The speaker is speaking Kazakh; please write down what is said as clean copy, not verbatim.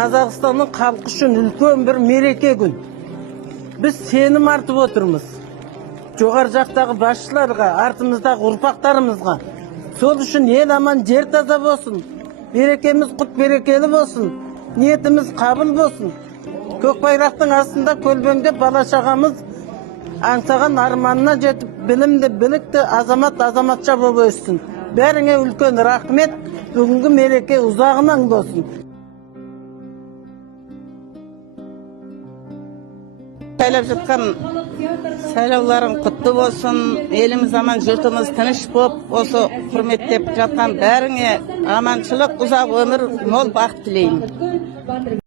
Қазақстанның халқы үшін үлкен бір мереке күн. Біз сенім артып отырмыз. Жоғары жақтағы басшыларға, артымыздағы ұрпақтарымызға. Сол үшін ел аман, жер таза болсын. Берекеміз құт берекелі болсын. Ниетіміз қабыл болсын. Көк байрақтың астында көлбеңдеп бала шағамыз аңсаған арманына жетіп, білімді, білікті азаматша болып өссін. Бәріңе үлкен рахмет. Бүгінгі мереке ұзағынан болсын. Сайлап жатқан сайлауларың құтты болсын, еліміз аман, жұртымыз тыныш болып, осы құрметтеп жатқан бәріңе аманшылық, ұзақ өмір, мол бақыт тілеймін.